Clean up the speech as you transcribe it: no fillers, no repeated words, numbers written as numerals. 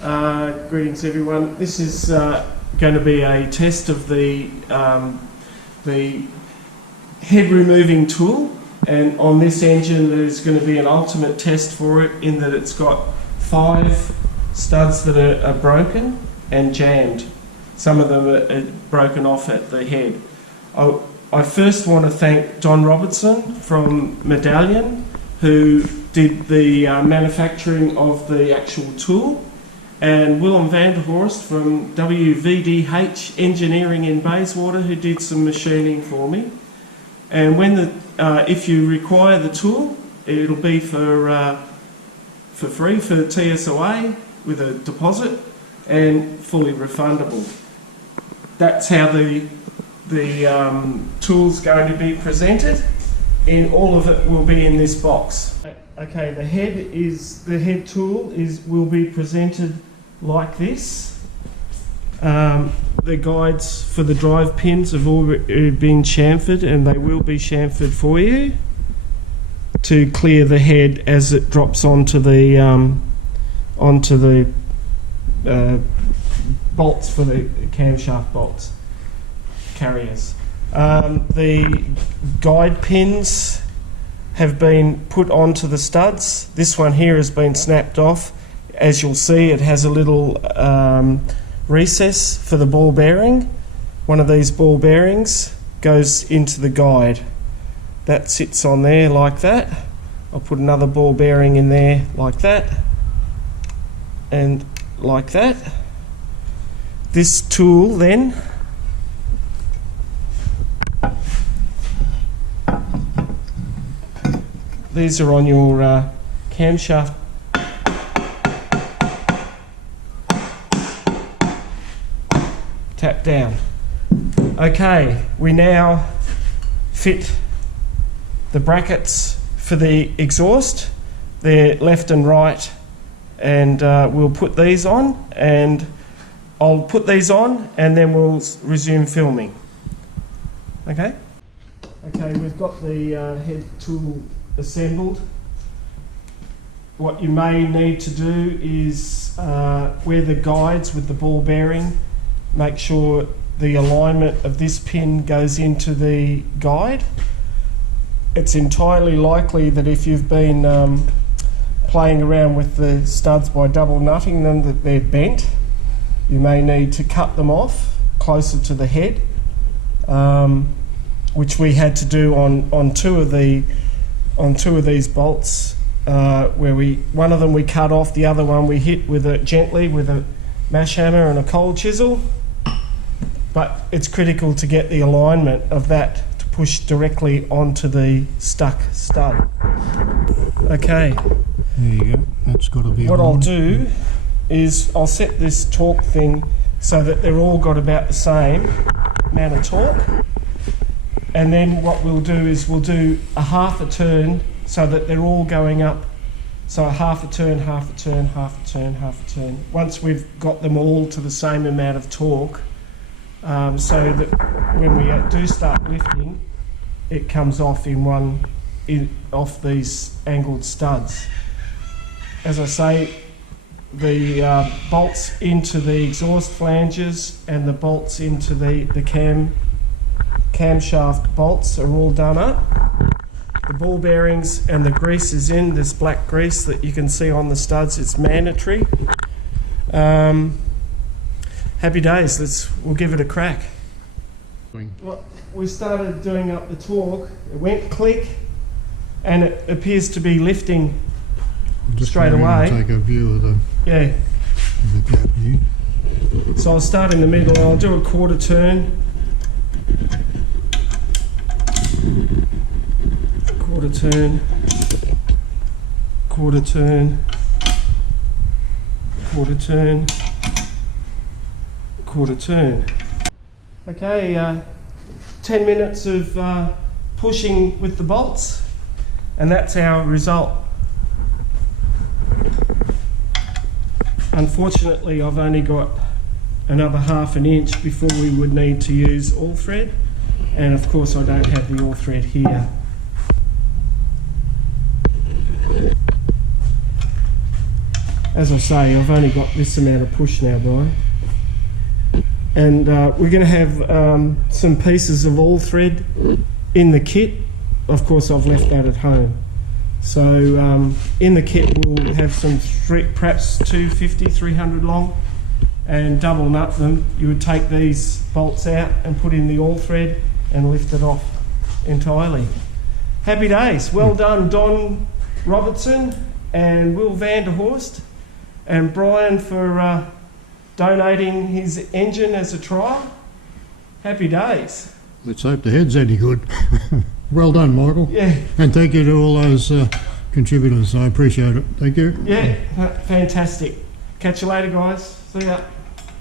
Greetings everyone. This is going to be a test of the head removing tool, and on this engine there's going to be an ultimate test for it in that it's got 5 studs that are broken and jammed. Some of them are broken off at the head. I first want to thank Don Robertson from Medallion, who did the manufacturing of the actual tool, and Willem van der Horst from WVDH Engineering in Bayswater, who did some machining for me. And when if you require the tool, it'll be for free for TSOA with a deposit and fully refundable. That's how the tool's going to be presented, and all of it will be in this box. Okay, the head tool will be presented like this. The guides for the drive pins have all been chamfered, and they will be chamfered for you to clear the head as it drops onto the bolts for the camshaft bolts carriers. The guide pins have been put onto the studs. This one here has been snapped off. As you'll see, it has a little recess for the ball bearing. One of these ball bearings goes into the guide. That sits on there like that. I'll put another ball bearing in there like that and like that. This tool then these are on your camshaft tap down. Okay, we now fit the brackets for the exhaust. They're left and right, and we'll put these on, and I'll put these on and then we'll resume filming. Okay, we've got the head tool assembled. What you may need to do is where the guides with the ball bearing, make sure the alignment of this pin goes into the guide. It's entirely likely that if you've been playing around with the studs by double nutting them, that they're bent. You may need to cut them off closer to the head, which we had to do on two of these bolts, where one of them we cut off, the other one we hit gently with a mash hammer and a cold chisel. But it's critical to get the alignment of that to push directly onto the stuck stud. Okay. There you go. That's got to be. What I'll do is I'll set this torque thing so that they're all got about the same amount of torque. And then what we'll do is we'll do a half a turn so that they're all going up. So a half a turn, half a turn, half a turn, half a turn. Once we've got them all to the same amount of torque, so that when we do start lifting, it comes off off these angled studs. As I say, the bolts into the exhaust flanges and the bolts into the camshaft bolts are all done up. The ball bearings and the grease is in, this black grease that you can see on the studs. It's mandatory. Happy days, we'll give it a crack. Well, we started doing up the torque. It went click, and it appears to be lifting straight away. Take a view of the gap here. So I'll start in the middle and I'll do a quarter turn. Quarter turn. Quarter turn. Quarter turn. Quarter turn. Okay, 10 minutes of pushing with the bolts, and that's our result. Unfortunately, I've only got another ½ inch before we would need to use all thread, and of course I don't have the all thread here. as I say, I've only got this amount of push now, Brian. And we're going to have some pieces of all thread in the kit. Of course, I've left that at home. So in the kit we'll have some perhaps 250, 300 long, and double nut them. You would take these bolts out and put in the all thread and lift it off entirely. Happy days. Well done, Don Robertson and Will Vanderhorst, and Brian for donating his engine as a trial. Happy days. Let's hope the head's any good. Well done, Michael. Yeah. And thank you to all those contributors. I appreciate it. Thank you. Yeah, fantastic. Catch you later, guys. See ya.